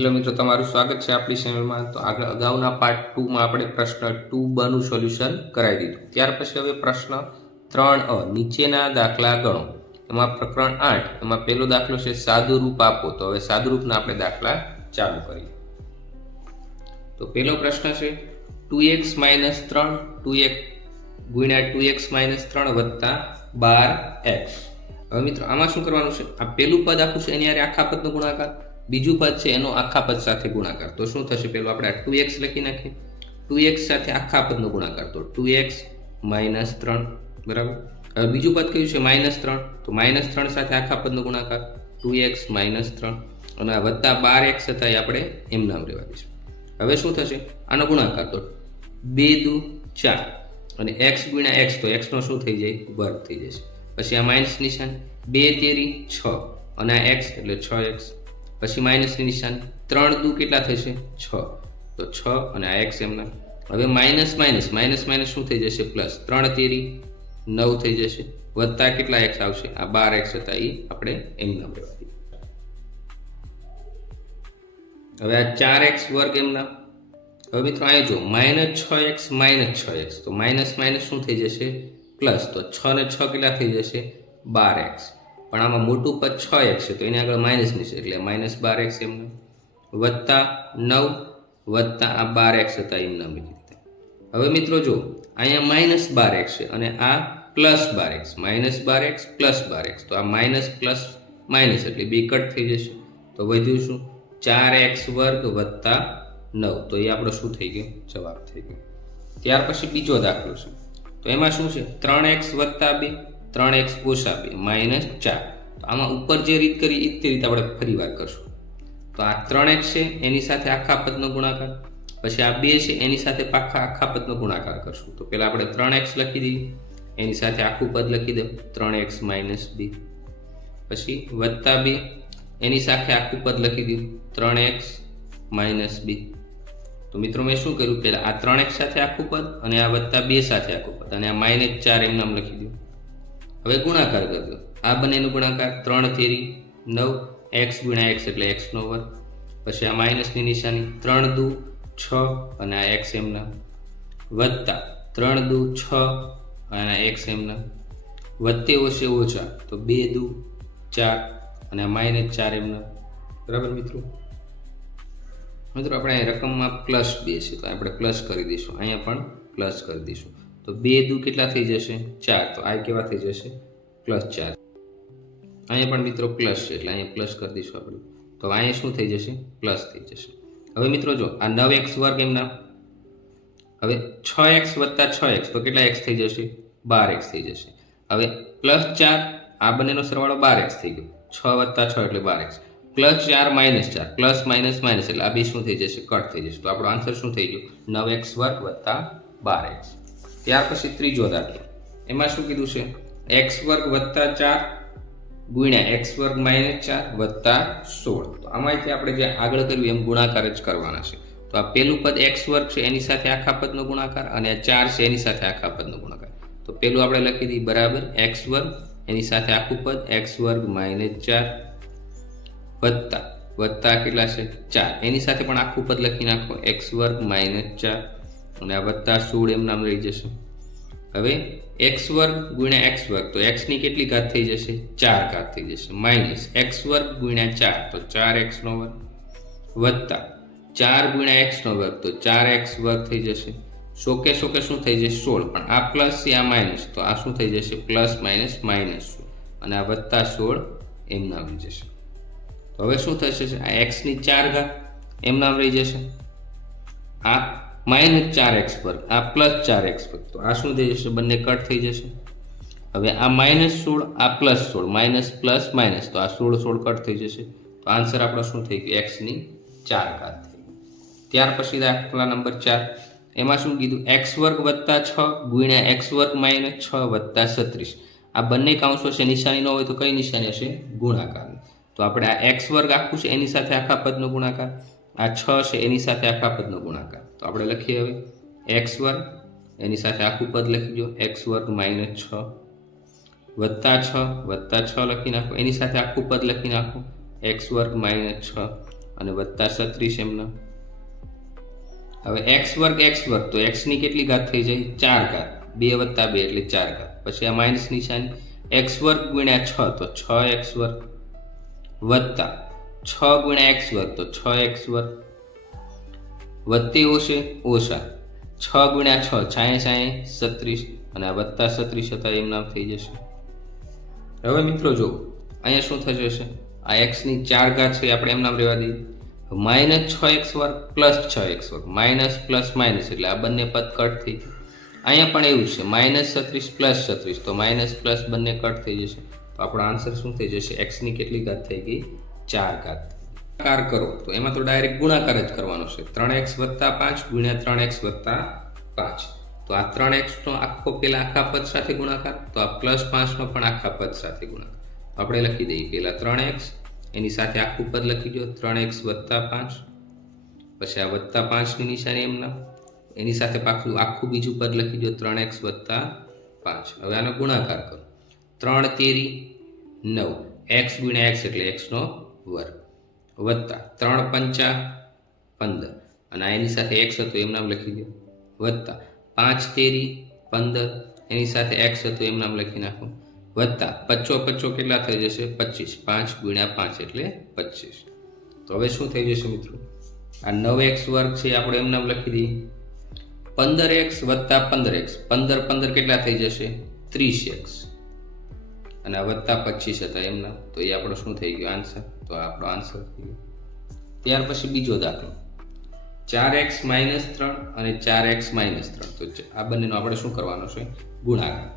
Hello મિત્રો, તમારું સ્વાગત છે આપણી ચેનલમાં। તો અગાઉના પાર્ટ 2 માં આપણે પ્રશ્ન 2b નું સોલ્યુશન કરાવી દીધું। ત્યાર પછી હવે પ્રશ્ન 3a નીચેના દાખલા ગણો। એમાં પ્રકરણ 8 એમાં પહેલો દાખલો છે સાદુરૂપ આપો। તો હવે સાદુરૂપના આપણે દાખલા ચાલુ કરીએ। તો પહેલો પ્રશ્ન છે 2x - 3 2x ગુણ્યા 2x - 3 વત્તા 12x। હવે મિત્રો આમાં શું કરવાનું છે? આ પહેલું પદ આખું છે એની હારે આખા પદનો ગુણાકાર, બીજું પદ છે એનો આખા પદ સાથે ગુણાકાર। તો શું થશે? પહેલું આપણે 2x લખી નાખીએ। 2x સાથે આખા પદનો ગુણાકાર તો 2x - 3 બરાબર। હવે બીજું પદ કયું છે? -3 તો -3 સાથે આખા પદનો ગુણાકાર 2x - 3 અને આ વત્તા 12x હતા એ આપણે એમ નામ રહેવા દઈશું। હવે શું થશે? આનો ગુણાકાર તો 2 દુ 4 અને x ગુણ્યા x તો x નો શું થઈ જાય? વર્ગ થઈ જશે। પછી આ માઇનસ નિશાન 2 તેરી 6 અને આ x એટલે 6x, પછી માઇનસની નિશાન 3 દુ કેટલા થશે? 6 તો 6 અને આ x એમના। હવે માઇનસ માઇનસ માઇનસ માઇનસ શું થઈ જશે? પ્લસ 3 તેરી 9 થઈ જશે, વત્તા કેટલા x આવશે? આ 12x હતા એ આપણે એમના રહેવા દઈએ। હવે આ 4x વર્ગ એમના। હવે મિત્રો અહીંયા જો -6x -6x તો માઇનસ માઇનસ શું થઈ જશે? પ્લસ તો 6 ને 6 કેટલા થઈ જશે? 12x, પણ આમાં મોટું પદ 6x છે તો એની આગળ માઇનસ ની છે એટલે -12x એમને, વત્તા 9 વત્તા આ 12x હતા એમ નામ લીધી રીતે। હવે મિત્રો જો અહીંયા -12x છે અને આ +12x, -12x +12x તો આ માઇનસ પ્લસ માઇનસ એટલે બે કટ થઈ જશે। તો વધ્યું શું? 4x વર્ગ વત્તા 9 તો એ આપણો શું થઈ ગયો? જવાબ થઈ ગયો। ત્યાર પછી બીજો દાખલો છે તો એમાં શું છે? 3x વત્તા 2 3x ઓછા 2 -4 તો આમાં ઉપર જે રીત કરી એ જ રીતે આપણે ફરી વાર કરશું। તો આ 3x છે એની સાથે આખા પદનો ગુણાકાર, પછી આ 2 છે એની સાથે આખા પદનો ગુણાકાર કરશું। તો પહેલા આપણે 3x લખી દઈએ, એની સાથે આખું પદ લખી દઉં 3x - 2, પછી વત્તા 2 એની સાથે આખું પદ લખી દઉં 3x - 2। તો મિત્રો મેં શું કર્યું? પહેલા આ 3x સાથે આખું પદ અને આ વત્તા 2 સાથે આખું પદ અને આ -4 એમ નામ લખી દઉં। હવે ગુણાકાર કરી દો, આ બંનેનો ગુણાકાર 3 તેરી 9 x ગુણ્યા x એટલે x નો વર્ગ, પછી આ માઇનસની નિશાની 3 દુ 6 અને આ x એમના, વત્તા 3 દુ 6 અને આ x એમના, વત્તે ઓછે ઓછા તો 2 દુ 4 અને આ -4 એમના બરાબર। મિત્રો આપણે રકમમાં +2 છે તો આપણે પ્લસ કરી દઈશું, અહીંયા પણ પ્લસ કરી દઈશું। તો 2 દુ કેટલા થઈ જશે? 4 તો આ કેવા થઈ જશે? +4। અહીંયા પણ મિત્રો પ્લસ છે એટલે અહીંયા પ્લસ કરી દઈશું આપણે, તો અહીંયા શું થઈ જશે? પ્લસ થઈ જશે। હવે મિત્રો જો આ 9x વર્ગ એમના, હવે 6x વત્તા 6x તો કેટલા x થઈ જશે? 12x થઈ જશે। હવે +4 આ બંનેનો સરવાળો 12x થઈ ગયો, 6 વત્તા 6 એટલે 12x, +4 -4 પ્લસ માઇનસ માઇનસ એટલે આ બે શું થઈ જશે? કટ થઈ જશે। તો આપણો આન્સર શું થઈ ગયો? 9x વર્ગ વત્તા 12x। ત્યાર પછી ત્રીજો દાખલો, એમાં શું કીધું છે? x વર્ગ વત્તા 4 ગુણ્યા x વર્ગ -4 વત્તા 16। તો આમાંથી આપણે જે આગળ કર્યું એમ ગુણાકાર જ કરવાના છે। તો આ પહેલું પદ x વર્ગ છે એની સાથે આખા પદનો ગુણાકાર અને આ 4 છે એની સાથે આખા પદનો ગુણાકાર। તો પહેલું આપણે લખી દઈએ બરાબર x વર્ગ એની સાથે આખું પદ x વર્ગ -4 વત્તા વત્તા કેટલા છે? 4 એની સાથે પણ આખું પદ લખી નાખો x વર્ગ -4 અને આ વત્તા 16 એમ નામ રહી જશે। હવે x વર્ગ ગુણ્યા x વર્ગ તો x ની કેટલી ઘાત થઈ જશે? 4 ઘાત થઈ જશે, માઇનસ x વર્ગ ગુણ્યા 4 તો 4x નો વર્ગ, વત્તા 4 ગુણ્યા x નો વર્ગ તો 4x વર્ગ થઈ જશે। શોકે શોકે શું થઈ જશે? 16, પણ આ પ્લસ છે આ માઇનસ તો આ શું થઈ જશે? પ્લસ માઇનસ -16 અને આ વત્તા 16 એમ નામ રહી જશે। તો હવે શું થશે? આ x ની 4 ઘાત એમ નામ રહી જશે, આ -4x વર્ગ આ +4x વર્ગ તો આ શું થઈ જશે? બંને કટ થઈ જશે। હવે આ -16 આ +16 માઇનસ પ્લસ માઇનસ તો આ 16 કટ થઈ જશે। તો આન્સર આપણો શું થઈ ગયો? x ની 4 ઘાત થઈ ગઈ। ત્યાર પછી દાખલા નંબર 4 એમાં શું કીધું? x વર્ગ વત્તા 6 ગુણ્યા x વર્ગ -6 વત્તા 36। આ બંને કાંસો છે નિશાની ન હોય તો કઈ નિશાની હશે? ગુણાકારની। તો આપણે આ x વર્ગ આખું છે એની સાથે આખા પદનો ગુણાકાર, આ 6 છે એની સાથે આખા પદનો ગુણાકાર। તો આપણે લખીએ હવે x વર્ગ એની સાથે આખું પદ લખી દો x વર્ગ -6 વત્તા 6 લખી નાખો, એની સાથે આખું પદ લખી નાખો x વર્ગ -6 અને વત્તા 36 એમના. હવે x વર્ગ તો x ની કેટલી ઘાત થઈ જાય 4 ઘાત. 2 + 2 એટલે 4 ઘાત. પછી આ માઇનસ નિશાની x વર્ગ ગુણ્યા 6 તો 6x વર્ગ વત્તા 6 ગુણ્યા x વર્ગ તો 6x વર્ગ વત્તે ઓછા 6 ગુણ્યા 6 છાંયે 36 અને આ વત્તા 36 હતા એમ નામ થઈ જશે. હવે મિત્રો જો અહીંયા શું થશે, આ x ની 4 ઘાત છે આપણે એમ નામ રહેવા દઈએ. -6x વર્ગ પ્લસ 6x વર્ગ માઇનસ પ્લસ માઇનસ એટલે આ બંને પદ કટ થઈ ગયું. અહીંયા પણ એવું છે -36 પ્લસ 36 તો માઇનસ પ્લસ બંને કટ થઈ જશે. તો આપણો આન્સર શું થઈ જશે, x ની કેટલી ઘાત થઈ ગઈ 4 ઘાત. ગુણાકાર કરો તો એમાં તો ડાયરેક્ટ ગુણાકાર જ કરવાનો છે. 3x + 5 ગુણ્યા 3x + 5 તો આ 3x નો આખો પેલા આખા પદ સાથે ગુણાકાર, તો આ +5 નો પણ આખા પદ સાથે ગુણાકાર. આપણે લખી દઈએ પેલા 3x એની સાથે આખું પદ લખી દો 3x + 5 પછી આ +5 ની નિશાની એમના એની સાથે પાછું આખું બીજું પદ લખી દો 3x + 5. હવે આનો ગુણાકાર કરો 3 તેરી 9 x ગુણ્યા x એટલે x નો વર્ગ વત્તા 3 પંચા 15 અને એની સાથે x હતો એમ નામ લખી દો વત્તા 5 તેરી 15 એની સાથે x હતો એમ નામ લખી નાખો વત્તા 55 કેટલા થઈ જશે 25 5 ગુણ્યા 5 એટલે 25. તો હવે શું થઈ જશે મિત્રો, આ 9x વર્ગ છે આપણે એમ નામ લખી દઈએ 15x વત્તા 15x 15 કેટલા થઈ જશે 30x અને આ વત્તા 25 હતા એમ નામ. તો એ આપણો શું થઈ ગયો આન્સર, તો આપણો આન્સર થઈ ગયો. ત્યાર પછી બીજો દાખલો 4x - 3 અને 4x - 3 તો આ બંનેનો આપણે શું કરવાનો છે ગુણાકાર.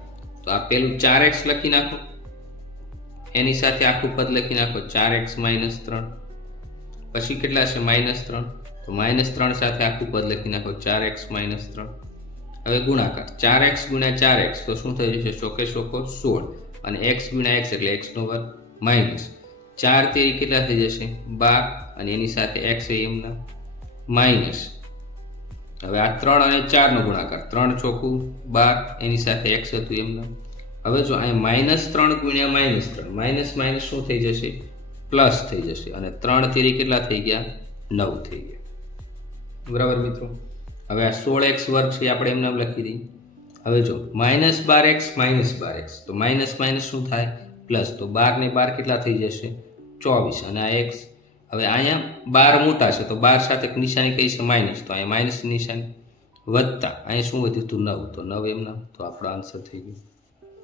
તો આ પેલું 4x લખી નાખો એની સાથે આખું પદ લખી નાખો 4x - 3 પછી કેટલા છે -3 તો -3 સાથે આખું પદ લખી નાખો 4x - 3. હવે ગુણાકાર 4x ગુણ્યા 4x તો શું થઈ જશે ચોકે ચોકો 16 અને x ગુણ્યા x એટલે x નો વર્ગ માઇનસ 4 તેરી કેટલા થઈ જશે 12 અને એની સાથે x એ એમના માઇનસ. હવે આ 3 અને 4 નો ગુણાકાર 3 ચોખ્ખું 12 એની સાથે x હતું એમના. હવે જો અહીંયા -3 ગુણ્યા -3 માઇનસ માઇનસ શું થઈ જશે પ્લસ થઈ જશે અને 3 તેરી કેટલા થઈ ગયા 9 થઈ ગયા. બરાબર મિત્રો. હવે આ 16x વર્ગ છે આપણે એમ નામ લખી દઈએ. હવે જો -12x તો માઇનસ માઇનસ શું થાય પ્લસ, તો 12 ને 12 કેટલા થઈ જશે 24 અને આ x. હવે અહીંયા 12 મોટા છે તો 12 સાથે નિશાની કઈ છે માઇનસ, તો અહીંયા માઇનસ નિશાની વત્તા અહીંયા શું વધ્યું હતું 9 તો 9 એમ નામ. તો આપણો આન્સર થઈ ગયો.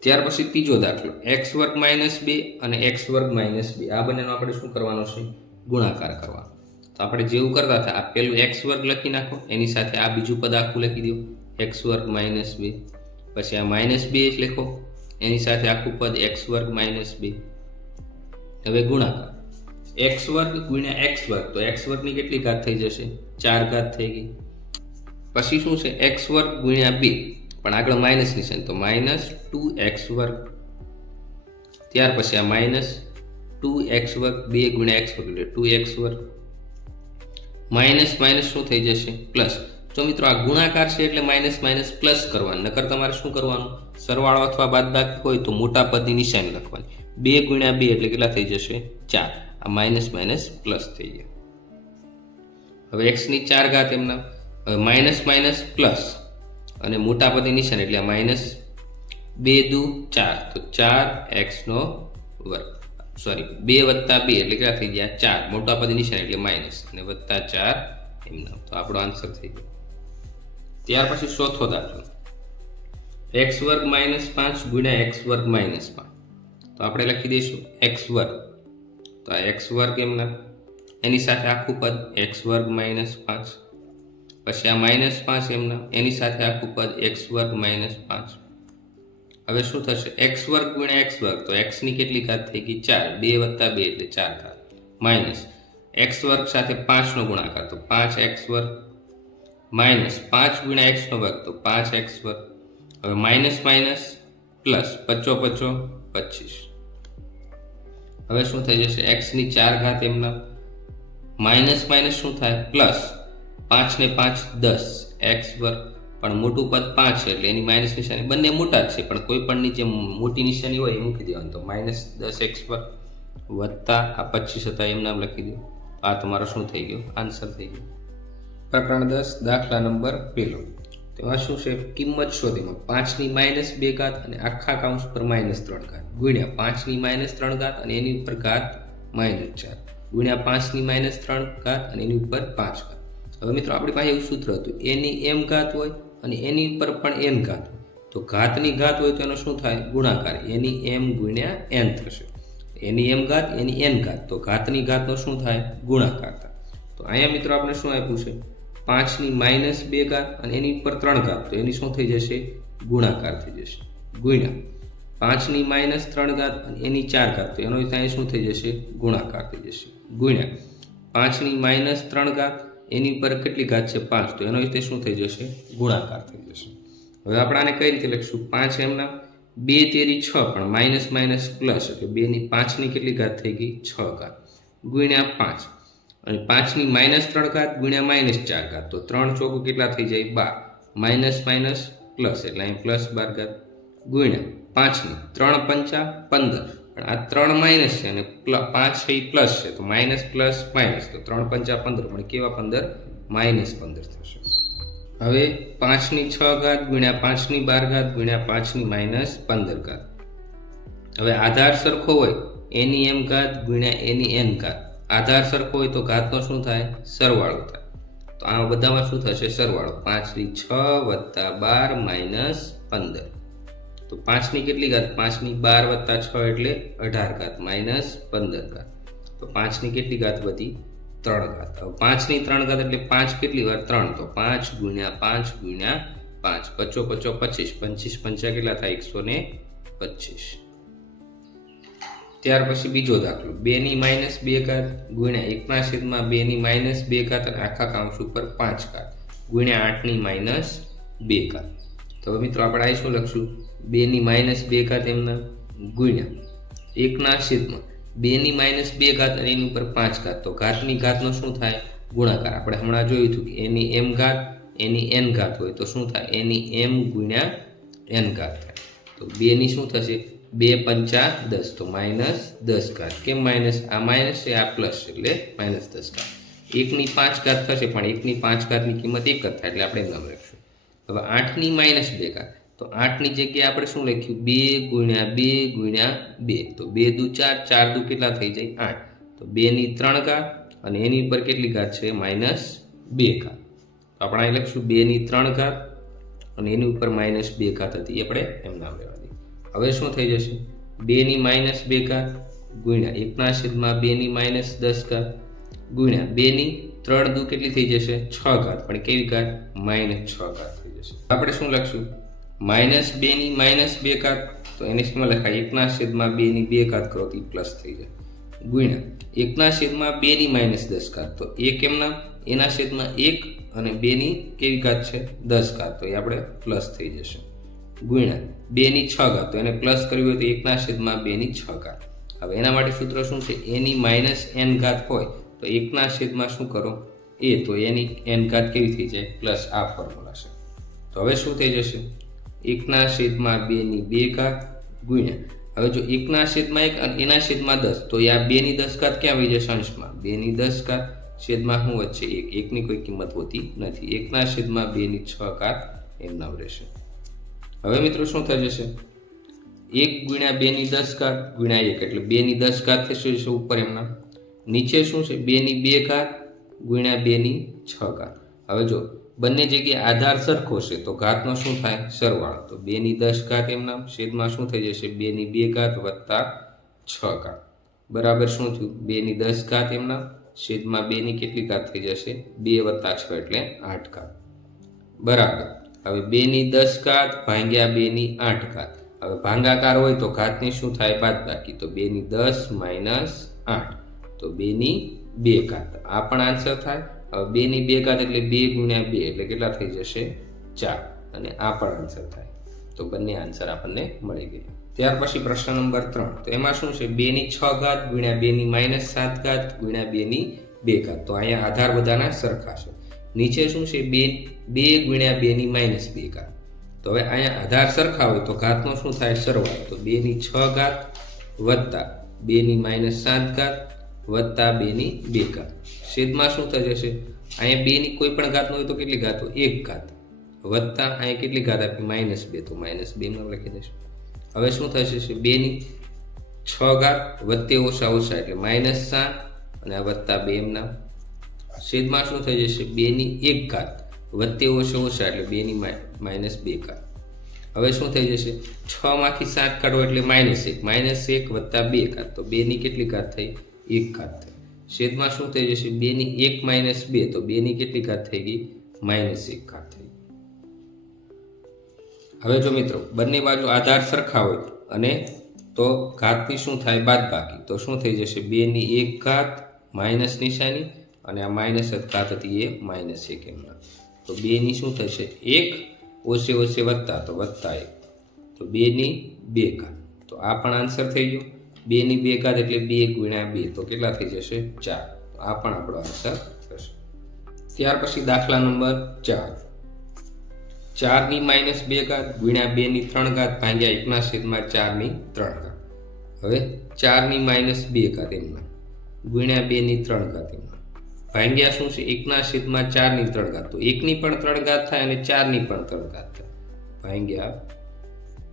ત્યાર પછી ત્રીજો દાખલો x² - 2 અને x² - 2 આ બંનેનો આપણે શું કરવાનો છે ગુણાકાર કરવાનો. તો આપણે જેવું કરતા હતા આ પેલું x² લખી નાખો એની સાથે આ બીજું પદ આખું લખી દો x² - 2 પછી આ -2 જ લખો એની સાથે આખું પદ x² - 2. હવે ગુણાકાર x² ગુણ્યા x² તો x² ની કેટલી ઘાત થઈ જશે 4 ઘાત થઈ ગઈ. પછી શું છે x² ગુણ્યા 2 પણ આગળ માઇનસ નિશાન તો -2x². ત્યાર પછી આ -2x² 2 ગુણ્યા x² એટલે 2x². માઇનસ માઇનસ શું થઈ જશે પ્લસ. જો મિત્રો આ ગુણાકાર છે એટલે માઇનસ માઇનસ પ્લસ કરવાનું, નકર તમારે શું કરવાનું સરવાળો અથવા બાદબાકી હોય તો મોટા પદની નિશાની લખવાની. 2 ગુણ્યા 2 એટલે કેટલા થઈ જશે 4. આ માઇનસ માઇનસ પ્લસ થઈ ગયા. હવે x ની 4 ઘાત એમના. હવે માઇનસ માઇનસ પ્લસ અને મોટા પદની નિશાની એટલે માઇનસ 2 દુ 4 તો 4x નો વર્ગ સોરી 2 + 2 એટલે કેટલા થઈ ગયા 4 મોટા પદની નિશાની એટલે માઇનસ અને વત્તા 4 એમના. તો આપણો આન્સર થઈ ગયો. ત્યાર પછી ચોથો દાખલો x² - 5 ગુણ્યા x² - 5 તો આપણે લખી દઈશું x². તો આ x² એમના એની સાથે આખું પદ x² - 5 પછી આ -5 એમના એની સાથે આખું પદ x² - 5. હવે શું થશે x² ગુણ્યા x² તો x ની કેટલી ઘાત થઈ ગઈ 4 2 + 2 એટલે 4 ઘાત માઇનસ x² સાથે 5 નો ગુણાકાર તો 5x² માઇનસ 5 ગુણ્યા x નો વર્ગ તો 5x². હવે માઇનસ માઇનસ પ્લસ 55 25. હવે શું થઈ જશે x ની 4 ઘાત એમના માઇનસ માઇનસ શું થાય પ્લસ 5 ને 5 10 x² પણ મોટું પદ 5 છે એટલે એની માઇનસ નિશાની બંને મોટા જ છે પણ કોઈ પણની જે મોટી નિશાની હોય એ મૂકી દેવાની. તો -10x² વત્તા આ 25 હતા એમ નામ લખી દો આ તમારો શું થઈ ગયો? આન્સર થઈ ગયો. પ્રકરણ 10 દાખલા નંબર 1. તેમાં શું છે? કિંમત શોધીમાં 5 - 2 અને આખા કૌંસ પર -3 ગુણ્યા 5 - 3 અને એની ઉપર ઘાત -4 ગુણ્યા 5 - 3 અને એની ઉપર 5. હવે મિત્રો આપણી પાસે એવું સૂત્ર હતું, એની m ઘાત હોય અને એની ઉપર પણ n ઘાત હોય. તો ઘાતની ઘાત હોય તો એનો શું થાય? ગુણાકાર. એની m ગુણ્યા n થશે. એની m ઘાત એની n ઘાત, તો ઘાતની ઘાતનો શું થાય? ગુણાકાર થાય. તો અહીંયા મિત્રો આપણે શું આપ્યું છે? 5 - 2 અને એની ઉપર 3 તો એની શું થઈ જશે? ગુણાકાર થઈ જશે. ગુણ્યા 5 - 3 અને એની 4 તો એનો ત્યાં શું થઈ જશે? ગુણાકાર થઈ જશે. ગુણ્યા 5 - 3 એની ઉપર કેટલી ઘાત છે? 5 તો એનો રીતે શું થઈ જશે? ગુણાકાર થઈ જશે. હવે આપણે આને કઈ રીતે લખશું? 5 એમના 2 તેરી 6 પણ માઇનસ માઇનસ પ્લસ એટલે 2 ની 5 ની કેટલી ઘાત થઈ ગઈ? 6 ગુણ્યા 5 અને 5 ની -3 ગુણ્યા -4 તો 3 ચોકું કેટલા થઈ જાય? 12 માઇનસ માઇનસ પ્લસ એટલે અહીં +12 ગુણ્યા 5 ની 3 પંચા 15 પણ આ 3 માઇનસ છે અને 5 છે એ પ્લસ છે તો માઇનસ પ્લસ માઇનસ તો 3 પંચા 15 પણ કેવા 15? -15 થશે. હવે 5 ની 6 ગુણ્યા 5 ની 12 ગુણ્યા 5 ની -15 હવે આધાર સરખો હોય એની m ઘાત ગુણ્યા એની n ઘાત. આધાર સરખો હોય તો ઘાતનો શું થાય? સરવાળો થાય. તો આ બધામાં શું થશે? સરવાળો. 5 ની 6 વત્તા 12 -15 તો 5 ની કેટલી ઘાત? 5 ની 12 વત્તા 6 એટલે 18 ઘાત -15 ઘાત. તો 5 ની કેટલી ઘાત વધી? 3 ઘાત. હવે 5 ની 3 ઘાત એટલે 5 કેટલી વાર? 3 તો 5 ગુણ્યા 5 ગુણ્યા 5 પચો પચો 25 25 પંચા કેટલા થાય? 125. ત્યાર પછી બીજો દાખલો 2 ની -2 ગુણ્યા 1/2 ની -2 અને આખા કૌંસ ઉપર 5 ગુણ્યા 8 ની -2. તો હવે મિત્રો આપણે આ શું લખશું? 2 ની -2 એમના ગુણ્યા 1/2 ની -2 અને એની ઉપર 5 તો ઘાતની ઘાતનો શું થાય? ગુણાકાર. આપણે હમણાં જોયું હતું કે એની m ઘાત એની n ઘાત હોય તો શું થાય? એની m ગુણ્યા n ઘાત થાય. તો 2 ની શું થશે? 2 પંચા 10 તો -10 કેમ માઇનસ? આ માઇનસ છે આ પ્લસ એટલે -10 1 ની 5 ઘાત થશે પણ 1 ની 5 ની કિંમત 1 જ થાય એટલે આપણે નામ લખશું. હવે 8 ની -2 તો 8 ની જગ્યાએ આપણે શું લખ્યું? 2 ગુણ્યા 2 ગુણ્યા 2 તો 2 દુ 4 4 દુ કેટલા થઈ જાય? 8 તો 2 ની 3 અને એની ઉપર કેટલી ઘાત છે? -2 તો આપણે અહીં લખશું 2 ની 3 અને એની ઉપર -2 હતી આપણે એમ નામ લેવા દઈએ. હવે શું થઈ જશે? 2 ની -2 ગુણ્યા 1/2 ની -10 ગુણ્યા 2 ની 3 દુ કેટલી થઈ જશે? 6 પણ કેવી ઘાત? -6 થઈ જશે. આપણે શું લખશું? -2 ની -2 તો એને શું લખાય? 1/2 ની 2 કરો તો પ્લસ થઈ જાય ગુણ્યા 1/2 ની -10 તો 1 એમના એના છેદમાં 1 અને 2 ની કેવી ઘાત છે? 10 તો એ આપણે પ્લસ થઈ જશે ગુણ્યા 2 ની 6 તો એને પ્લસ કરવી હોય તો 1/2 ની 6 હવે એના માટે સૂત્ર શું છે? એની -n ઘાત હોય તો 1/2 શું કરો? a તો એની n ઘાત કેવી થઈ જાય? પ્લસ આ ફોર્મ્યુલા છે. તો હવે શું થઈ જશે? 1/2 ની 2 ગુણ્યા હવે જો 1/1 અને એના છેદમાં 10 તો આ 2 ની 10 ક્યાં આવી જશે? અંશમાં 2 ની 10 છેદમાં શું વચ્ચે 1 ની કોઈ કિંમત હોતી નથી. 1/2 ની 6 એમ નામ રહેશે. હવે મિત્રો શું થઈ જશે? 1 ગુણ્યા 2 ની 10 ગુણ્યા 1 એટલે 2 ની 10 થશે ઉપર એમના. નીચે શું છે? 2 ની 2 ગુણ્યા 2 ની 6 હવે જો બંને જગ્યાએ આધાર સરખો છે તો ઘાતનો શું થાય? સરવાળો. તો 2 ની 10 એમના છેદમાં શું થઈ જશે? 2 ની 2 વત્તા 6 બરાબર શું થયું? 2 ની 10 એમના છેદમાં 2 ની કેટલી ઘાત થઈ જશે? 2 વત્તા 6 એટલે 8 બરાબર. હવે 2 ની 10 ભાગ્યા 2 ની 8 હવે ભાગાકાર હોય તો ઘાતની શું થાય? બાદબાકી. તો 2 ની 10 - 8 તો 2 ની 2 આ પણ આન્સર થાય. હવે 2 ની 2 એટલે 2 ગુણ્યા 2 એટલે કેટલા થઈ જશે? 4 અને આ પણ આન્સર થાય. તો બંને આન્સર આપણને મળી ગયા. ત્યાર પછી પ્રશ્ન નંબર 3 તો એમાં શું છે? 2 ની 6 ગુણ્યા 2 ની -7 ગુણ્યા 2 ની 2 તો અહીંયા આધાર બધાના સરખા છે. નીચે શું છે? 2 ગુણ્યા 2 ની -2 તો હવે અહીંયા આધાર સરખા હોય તો ઘાતનો શું થાય? સરવાળો. તો 2 ની 6 વત્તા 2 ની -7 વત્તા 2 ની 2 ઘાત. છેદમાં શું થઈ જશે? અહીંયા 2 ની કોઈ પણ ઘાત ન હોય તો કેટલી ઘાત હોય? 1 ઘાત. વત્તા અહીંયા કેટલી ઘાત આપી? -2, તો -2 માં લખી દઈશું. હવે શું થશે? 2 ની 6 ઘાત વત્તે ઓછા ઓછા એટલે -7 અને આ વત્તા 2 એમના. છેદમાં શું થઈ જશે? 2 ની 1 ઘાત વત્તે ઓછા ઓછા એટલે 2 ની -2 ઘાત. હવે શું થઈ જશે? 6 માંથી 7 કાઢો એટલે -1 વત્તા 2 ઘાત, તો 2 ની કેટલી ઘાત થઈ? 1 ઘાત થઈ. છેદમાં શું થઈ જશે? 2 ની 1 - 2, તો 2 ની કેટલી ઘાત થઈ ગઈ? -1 ઘાત થઈ ગઈ. હવે જો મિત્રો બંને બાજુ આધાર સરખા હોય અને તો ઘાતની શું થાય? બાદબાકી. તો શું થઈ જશે? 2 ની 1 ઘાત માઇનસ નિશાની અને આ માઇનસ ઘાત હતી એ -1 એમના. તો 2 ની શું થશે? 1 ઓછે ઓછે વત્તા, તો વત્તા 1, તો 2 ની 2 ઘાત. તો આ પણ આન્સર થઈ ગયો. 2 ની 2 ઘાત એટલે 2 × 2, તો કેટલા થઈ જશે? 4. તો આ પણ આપણો આન્સર થશે. ત્યાર પછી દાખલા નંબર 4. 4 ની -2 ઘાત ગુણ્યા 2 ની 3 ઘાત ભાગ્યા 1/4 ની 3 ઘાત. હવે 4 ની -2 ઘાત એમના ગુણ્યા 2 ની 3 ઘાત એમના ભાગ્યા શું છે? 1/4 ની 3 ઘાત. તો 1 ની પણ 3 ઘાત થાય અને 4 ની પણ 3 ઘાત થાય. ભાગ્યા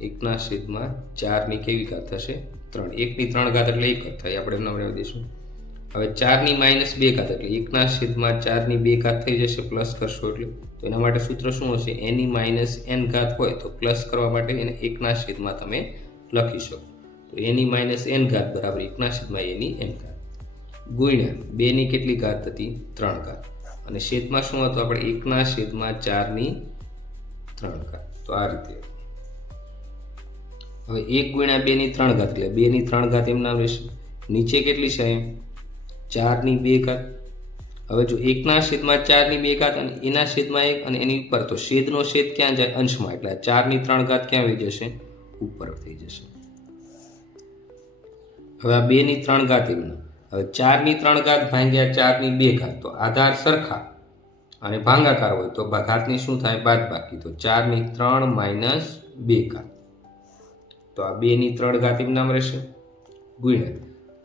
1/4 ની કેવી ઘાત થશે? 3. 1 ની 3 ઘાત એટલે 1 જ થાય. આપણે એમને બનાવી દઈશું. હવે 4 ની -2 ઘાત એટલે 1/4 ની 2 ઘાત થઈ જશે. પ્લસ કરશો એટલે તો એના માટે સૂત્ર શું હશે? એની -n ઘાત હોય તો પ્લસ કરવા માટે એને 1/માં તમે લખી શકો. તો એની -n ઘાત બરાબર 1/એની n ઘાત ગુણ્યા 2 ની કેટલી ઘાત હતી? 3 ઘાત. અને છેદમાં શું હતું? આપણે 1/4 ની 3 ઘાત. તો આ રીતે હવે 1 ગુણ્યા 2 ની 3 ઘાત એટલે 2 ની 3 ઘાત એમના રહેશે. નીચે કેટલી છે? 4 ની 2 ઘાત. હવે જો 1/4 ની 2 ઘાત અને એના છેદમાં 1 અને એની ઉપર, તો છેદનો છેદ ક્યાં જાય? અંશમાં. એટલે 4 ની 3 ઘાત ક્યાં વહી જશે? ઉપર થઈ જશે. હવે આ 2 ની 3 ઘાત એમના. હવે 4 ની 3 ઘાત ભાગ્યા 4 ની 2 ઘાત, તો આધાર સરખા અને ભાગાકાર હોય તો ઘાતની શું થાય? બાદબાકી. તો 4 ની 3 - 2 ઘાત, તો આ 2 ની 3 ઘાત એમનામ રહેશે ગુણ્યા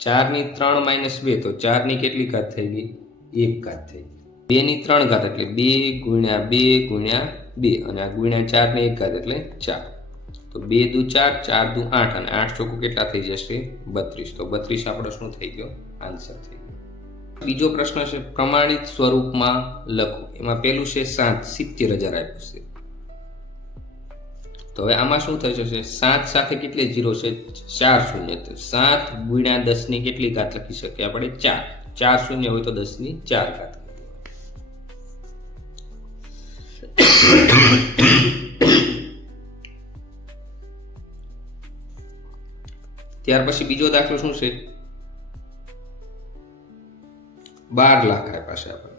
4 ની 3 - 2, તો 4 ની કેટલી ઘાત થઈ ગઈ? 1 ઘાત થઈ ગઈ. 2 ની 3 ઘાત એટલે 2 × 2 × 2 અને આ ગુણ્યા 4 ની 1 ઘાત એટલે 4. તો 2 દુ 4, 4 દુ 8 અને 8 ચોખ્ખું કેટલા થઈ જશે? 32. તો 32 આપણો શું થઈ ગયો? આન્સર થઈ ગયો. બીજો પ્રશ્ન છે પ્રમાણિત સ્વરૂપમાં લખો. એમાં પેલું છે 70,000 આપ્યું છે. તો હવે આમાં શું થઈ જશે? 7 સાથે કેટલી 0 છે? 4 શૂન્ય. તો 7 × 10 ની કેટલી ઘાત લખી શકીએ આપણે? 4. 4 શૂન્ય હોય તો 10 ની 4 ઘાત. ત્યાર પછી બીજો દાખલો શું છે? 12 લાખ આપ્યા છે આપણે.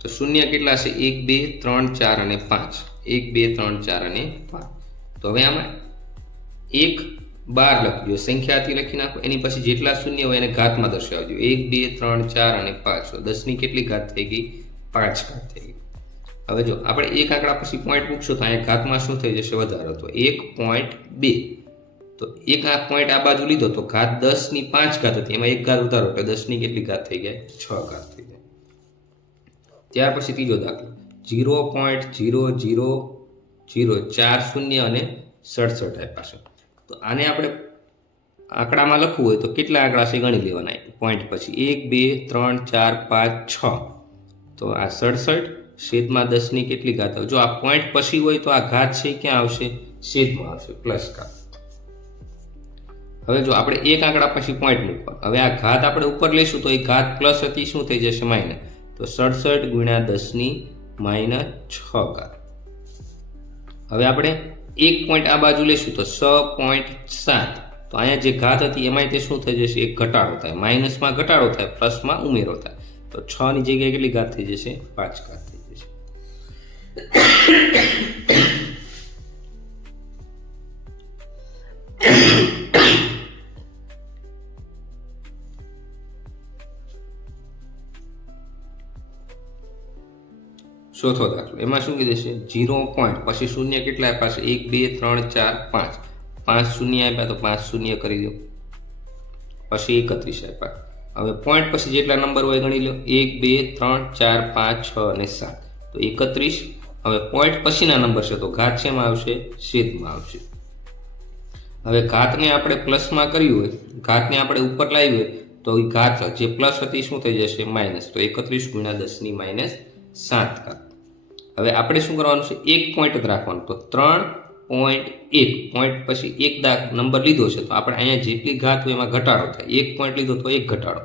તો શૂન્ય કેટલા છે? 1 2 3 4 અને 5. 1 2 3 4 અને 5. તો હવે આમાં 1 12 લખજો, સંખ્યાથી લખી નાખો. એની પછી જેટલા શૂન્ય હોય એને ઘાતમાં દર્શાવજો. 1 2 3 4 અને 5. તો 10 ની કેટલી ઘાત થઈ ગઈ? 5 ઘાત થઈ ગઈ. હવે જો આપણે એક આંકડા પછી પોઈન્ટ મૂકશું તો અહીંયા ઘાતમાં શું થઈ જશે? વધારો. તો 1.2. તો એક આ પોઈન્ટ આ બાજુ લીધો તો ઘાત 10 ની 5 ઘાત હતી, એમાં એક ઘાત ઉતારો એટલે 10 ની કેટલી ઘાત થઈ જાય? 6 ઘાત થઈ જાય. ત્યાર પછી ત્રીજો દાખલો 0.0004 શૂન્ય અને 67 આપ્યા છે. તો આને આપણે આંકડામાં લખવું હોય તો કેટલા આંકડા છે ગણી લેવાના પોઈન્ટ પછી? 1 2 3 4 5 6. તો આ 67 છેદમાં 10 ની કેટલી ઘાત? જો આ પોઈન્ટ પછી હોય તો આ ઘાત છે ક્યાં આવશે? છેદમાં આવશે, પ્લસ ઘાત. હવે જો આપણે એક આંકડા પછી પોઈન્ટ મૂકવા, હવે આ ઘાત આપણે ઉપર લઈશું તો એ ઘાત પ્લસ હતી શું થઈ જશે? માઇનસ. તો 67 × 10 ની -6 ઘાત. હવે આપણે એક પોઈન્ટ આ બાજુ લઈશું તો 6.7. તો અહીંયા જે ઘાત હતી એમાં તે શું થઈ જશે? એક ઘટાડો થાય. માઇનસમાં ઘટાડો થાય, પ્લસમાં ઉમેરો થાય. તો 6 ની જગ્યાએ કેટલી ઘાત થઈ જશે? 5 ઘાત થઈ જશે. ચોથો દાખલો એમાં શું કીધું છે? 0 પોઈન્ટ પછી શૂન્ય કેટલા આપ્યા છે? 1 2 3 4 5. 5 શૂન્ય આપ્યા તો 5 શૂન્ય કરી દો. પછી 31 આપ્યા. હવે પોઈન્ટ પછી જેટલા નંબર હોય ગણી લો, 1 2 3 4 5 6 અને 7. તો 31. હવે પોઈન્ટ પછીના નંબર છે તો ઘાત શેમાં આવશે? છેદમાં આવશે. હવે ઘાતને આપણે પ્લસમાં કર્યું હોય, ઘાતને આપણે ઉપર લાવી હોય તો એ ઘાત જે પ્લસ હતી શું થઈ જશે? માઇનસ. તો 31 ગુણ્યા 10 ની -7 ઘાત. હવે આપણે શું કરવાનું છે? એક પોઈન્ટ જ રાખવાનો. તો 3.1 પોઈન્ટ પછી એક નંબર લીધો છે તો આપણે અહીંયા જેટલી ઘાત હોય એમાં ઘટાડો થાય. એક પોઈન્ટ લીધો તો એક ઘટાડો,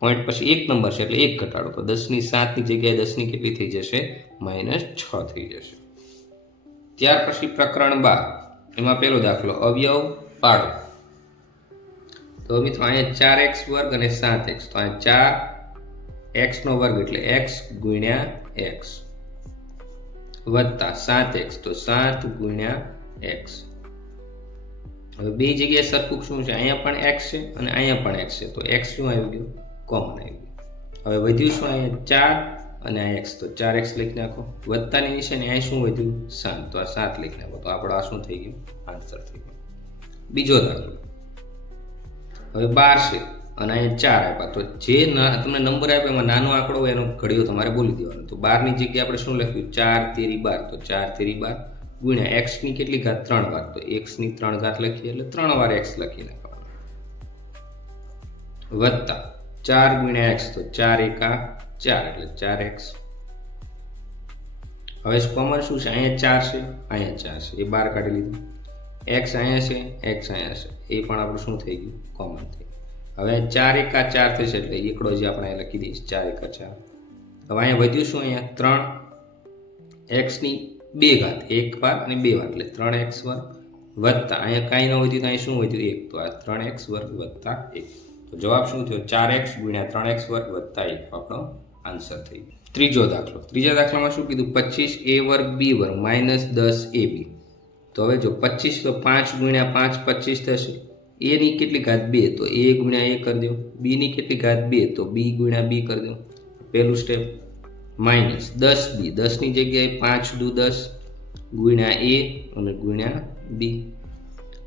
પોઈન્ટ પછી એક નંબર છે એટલે એક ઘટાડો. તો 10 ની 7 ની જગ્યાએ 10 ની કેટલી થઈ જશે? -6 થઈ જશે. ત્યાર પછી પ્રકરણ 12, એમાં પહેલો દાખલો અવયવ પાડો. તો મિત્રો અહીંયા 4x વર્ગ અને 7x. તો અહીંયા 4x નો વર્ગ એટલે x ગુણ્યા x વત્તા 7x તો 7 ગુણ્યા x. હવે બે જગ્યાએ સરખું શું છે? અહીંયા પણ x છે અને અહીંયા પણ x છે. તો x શું આવી ગયું? કોમન આવી ગયું. હવે વધ્યું શું? અહીંયા 4 અને આ x. તો 4x લખી નાખો. વત્તાની નિશાની અહીં શું વધ્યું? 7. તો આ 7 લખી નાખો. તો આપણો આ શું થઈ ગયું? આન્સર થઈ ગયો. બીજો દાખલો હવે 12 છે અને અહીંયા 4 આપ્યા. તો જે તમને નંબર આપ્યો એમાં નાનો આંકડો હોય એનો ઘડિયો તમારે બોલી દેવાનો. તો 12 ની જગ્યાએ આપણે શું લખ્યું? 4 તેરી 12. તો 4 તેરી 12 ગુણ્યા x ની કેટલી ઘાત? 3 વાર. તો x ની 3 ઘાત લખીએ એટલે 3 વાર x લખી નાખવાનું વત્તા 4 ગુણ્યા x. તો 4 એકા 4 એટલે 4x. હવે કોમન શું છે? અહીંયા 4 છે, અહીંયા 4 છે, એ બહાર કાઢી લીધું. x અહીંયા છે, x અહીંયા છે, એ પણ આપણું શું થઈ ગયું? કોમન થઈ ગયું. હવે 4 એકા 4 થશે એટલે એકડો જે આપણે અહીંયા લખી દઈશું 4 એકા 4. હવે અહીંયા વધ્યું શું? અહીંયા 3 x ની 2 ઘાત, એક વાર અને 2 વાર એટલે 3x વર્ગ વત્તા અહીંયા કાંઈ ન વધ્યું તો અહીં શું વધ્યું? 1. તો આ 3x વર્ગ વત્તા 1. તો જવાબ શું થયો? 4x ગુણ્યા 3x વર્ગ વત્તા 1 આપણો આન્સર થઈ ગયો. ત્રીજો દાખલો. ત્રીજા દાખલામાં શું કીધું? 25a વર્ગ b વર્ગ -10ab. તો હવે જો 25 તો 5 ગુણ્યા 5 25 થશે. a ની કેટલી ઘાત? 2. તો a ગુણ્યા a કરી દો. b ની કેટલી ઘાત? 2. તો b ગુણ્યા b કરી દો. પહેલું સ્ટેપ -10b. 10 ની જગ્યાએ 5 દુ 10 ગુણ્યા a અને ગુણ્યા b.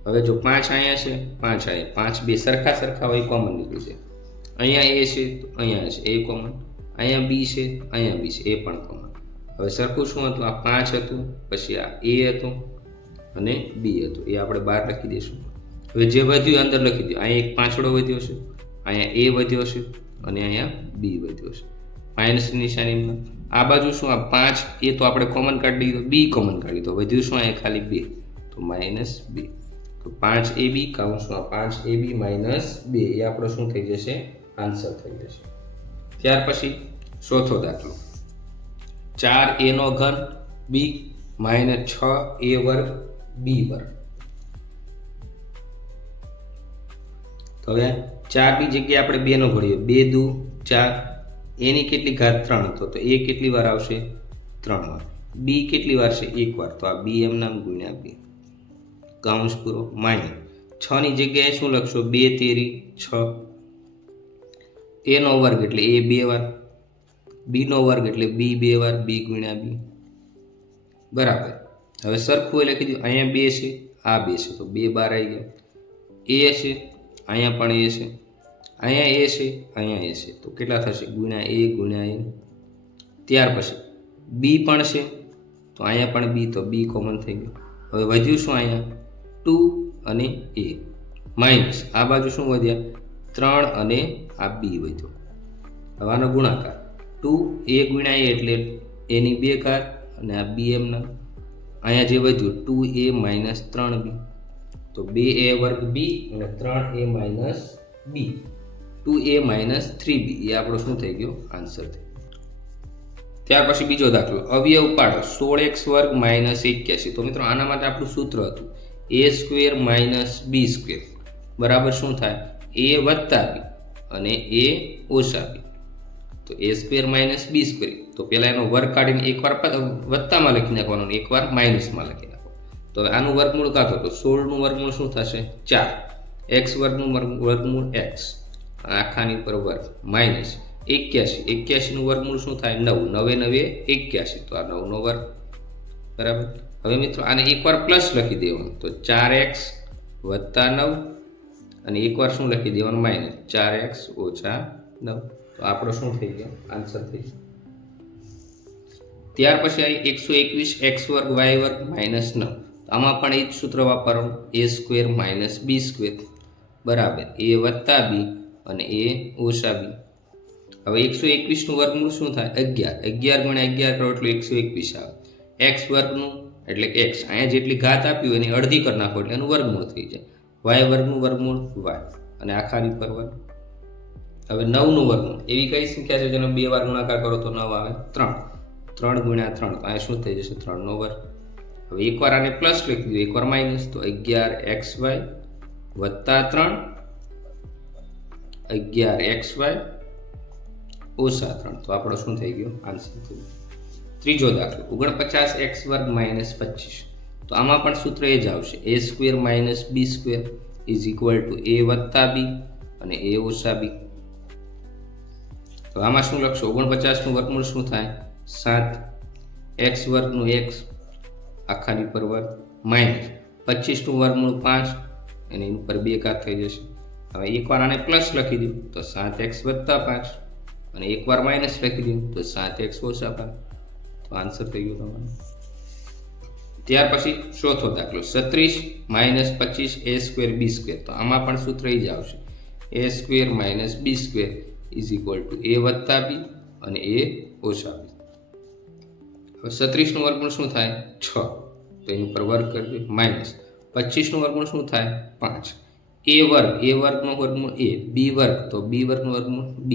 હવે જો 5 અહીંયા છે, 5 અહીંયા, 5 બે સરખા હોય કોમન નીકળી છે. અહીંયા a છે તો અહીંયા છે, એ કોમન. અહીંયા b છે, અહીંયા b છે, એ પણ કોમન. હવે સરખું શું હતું? આ 5 હતું, પછી આ a હતું અને b હતું, એ આપણે બહાર લખી દઈશું. હવે જે વધ્યું અંદર લખી દો. અહીંયા એક પાંચડો વધ્યો છે, અહીંયા a વધ્યો છે અને અહીંયા b વધ્યો છે. માઇનસની નિશાનીમાં આ બાજુ શું? આ 5 એ તો આપણે કોમન કાઢી દીધો, b કોમન કાઢી દીધો, વધ્યું શું? અહીંયા ખાલી 2 તો -2. તો 5ab કાઉન્સમાં 5ab -2 એ આપણો શું થઈ જશે? આન્સર થઈ જશે. ત્યાર પછી ચોથો દાખલો 4a નો ઘન b -6a વર્ગ b વર્ગ. તો હવે 4 ની જગ્યાએ આપણે 2 નો ઘડીએ, 2 દુ 4. a ની કેટલી ઘાત? 3. તો a કેટલી વાર આવશે? 3 વાર. b કેટલી વાર છે? 1 વાર. તો આ b એમ નામ ગુણ્યા 2 કાઉન્સ પૂરો. -6 ની જગ્યાએ શું લખશો? 2 તેરી 6. a નો વર્ગ એટલે a 2 વાર, b નો વર્ગ એટલે b 2 વાર, b ગુણ્યા b બરાબર. હવે સરખું એ લખી દો. અહીંયા 2 છે, આ 2 છે, તો 2 બાર આવી ગયા. a છે, અહીંયા પણ a છે, અહીંયા a છે, અહીંયા a છે, તો કેટલા થશે? ગુણ્યા a ગુણ્યા a. ત્યાર પછી b પણ છે, તો અહીંયા પણ b, તો b કોમન થઈ ગયું. હવે વધ્યું શું? અહીંયા 2 અને a માઇનસ આ બાજુ શું વધ્યા? 3 અને આ b વધ્યો. હવે આનો ગુણાકાર 2a ગુણ્યા a એટલે a ની 2 ઘાત અને આ b એમના. અહીંયા જે વધ્યું 2a - 3b. તો 2a વર્ગ b અને 3a - b, 2a - 3b એ આપણો શું થઈ ગયો? આન્સર થઈ ગયો. ત્યાર પછી બીજો દાખલો અવયવ પાડો 16x વર્ગ -81. તો મિત્રો આના માટે આપણું સૂત્ર હતું a² - b² બરાબર શું થાય? a વત્તા b અને a ઓછા b. તો a² - b². તો પહેલા એનો વર્ગ કાઢીને એકવાર વત્તામાં લખી નાખવાનો, એકવાર માઇનસમાં લખી નાખો. તો આનું વર્ગમૂળ કાઢો તો 16 નું વર્ગમૂળ શું થશે? 4. x વર્ગનું વર્ગમૂળ x આખાની પર વર્ગ માઇનસ 81 નું વર્ગમૂળ શું થાય? 9. 9 9 81. તો આ 9 નો વર્ગ બરાબર. હવે મિત્રો આને એકવાર પ્લસ લખી દેવાનું. તો 4x વત્તા 9 અને એકવાર શું લખી દેવાનું માઇનસ 4x ઓછા 9. તો આપણો શું થઈ ગયો આન્સર થઈ ગયો. ત્યાર પછી આવી 121 x વર્ગ y વર્ગ માઇનસ 9. તો આમાં પણ એ જ સૂત્ર વાપરવાનું a square minus b square બરાબર a વત્તા b અને a ઓછા b. હવે 121નું વર્ગમૂળ શું થાય 11. 11 ગુણ્યા 11 કરો એટલે 121 આવે. x વર્ગનું એટલે કે x અહીંયા જેટલી ઘાત આપી હોય એની અડધી કરી નાખો એટલે એનું વર્ગમૂળ થઈ જાય. y વર્ગનું વર્ગમૂળ y અને આખાની પર વર્ગ. હવે 9નું વર્ગમૂળ એવી કઈ સંખ્યા છે જેનો 2 વાર ગુણાકાર કરો તો 9 આવે 3. 3 ગુણ્યા 3 તો અહીંયા શું થઈ જશે 3 નો વર્ગ. હવે એકવાર આને પ્લસ લખી દો એકવાર માઇનસ તો 11xy વત્તા 3 11xy ઓછા 3. તો આપણો શું થઈ ગયો આન્સર થઈ ગયો. ત્રીજો દાખલો 49x વર્ગ માઇનસ 25. તો આમાં પણ સૂત્ર એ જ આવશે a square minus b square is equal to a વત્તા b અને a ઓછા b. તો આમાં શું લખશો 49નું વર્ગમૂળ શું થાય 7 x વર્ગનું x આખાની પર વર્ગ માઇનસ 25નું વર્ગમૂળ 5 અને એની ઉપર 2 ઘાત થઈ જશે. હવે એકવાર આને પ્લસ લખી દો તો 7x વત્તા 5 અને એકવાર માઇનસ લખી દો તો 7x ઓછા 5. તો આન્સર થઈ ગયો તમારો. ત્યાર પછી ચોથો દાખલો 36 minus 25 a square b square. તો આમાં પણ સૂત્ર એ જ આવશે a square minus b square is equal to a વત્તા b અને a ઓછા b. હવે 36નું વર્ગમૂળ શું થાય 6 તો એની ઉપર વર્ગ કરી દો માઇનસ 25નું વર્ગમૂળ શું થાય 5 a વર્ગનું વર્ગમૂળ a b વર્ગ તો b વર્ગનું વર્ગમૂળ b.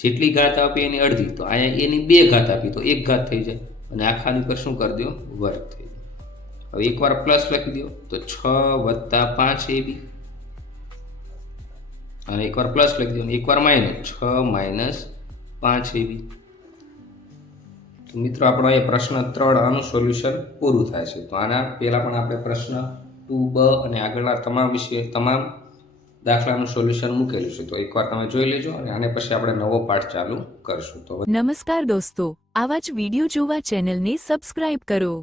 જેટલી ઘાત આપી એની અડધી તો અહીંયા એની 2 ઘાત આપી તો 1 ઘાત થઈ જાય અને આખાની પર શું કરી દો વર્ગ થઈ જાય. હવે એકવાર પ્લસ લખી દો તો 6 વત્તા 5 ab અને એકવાર પ્લસ લખી દો અને એકવાર માઇનસ 6 માઇનસ 5 ab. તો મિત્રો આપણો એ પ્રશ્ન 3 આનું સોલ્યુશન પૂરું થાય છે. તો આના પહેલાં પણ આપણે પ્રશ્ન 2b અને આગળના તમામ દાખલાનું સોલ્યુશન મૂકેલું છે. તો એકવાર તમે જોઈ લેજો અને આને પછી આપણે નવો પાઠ ચાલુ કરશું. તો નમસ્કાર દોસ્તો, આવા જ વિડિયો જોવા ચેનલને સબસ્ક્રાઇબ કરો.